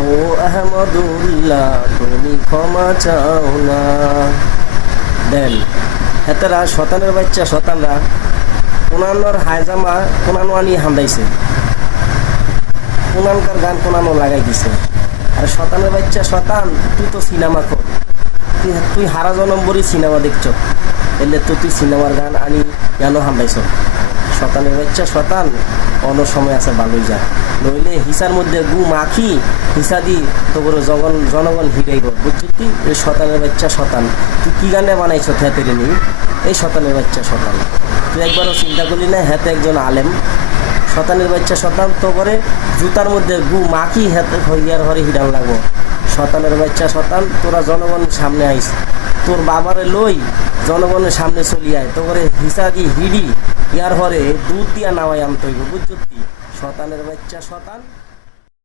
ও আহমদুল্লাহ তুমি ক্ষমা চাও না। দেন হেতারা শতানের বাচ্চা শতানরা কোনানোর হায়জামা কোনানো আনি হান্দাইছে, কোনানকার গান কোনানো লাগাই দিছে। আর শতানের বাচ্চা শতান, তুই তো সিনেমা কর, তুই হারা জনম্বরই সিনেমা দেখছ, এলে তো তুই সিনেমার গান আনি কেন হান্দাইছ? শতানের বাচ্চা শতান, অন্য সময় আছে ভালোই যায়, নইলে হিসার মধ্যে গু মাখি হিসা দি তোর জনগণ হিরাইব, বুঝছি কি? এই শতানের বাচ্চা শতান, তুই কী গানে বানাইছ হ্যাতে নি? এই শতানের বাচ্চা শতান, তুই একবারও চিন্তা করলি না হ্যাতে একজন আলেম? শতানের বাচ্চা শতান তো করে জুতার মধ্যে গু মাখি হাতে হইয়ার হরে হিডান লাগবো। শতানের বাচ্চা শতান, তোরা জনগণের সামনে আইস, তোর বাবারে লই জনগণের সামনে চলি আয়, তো করে হিসা দি হিডি ইয়ার হরে দুধ দিয়া নামাই আনতে হইব, বুঝছি? শতানের বাচ্চা শতান।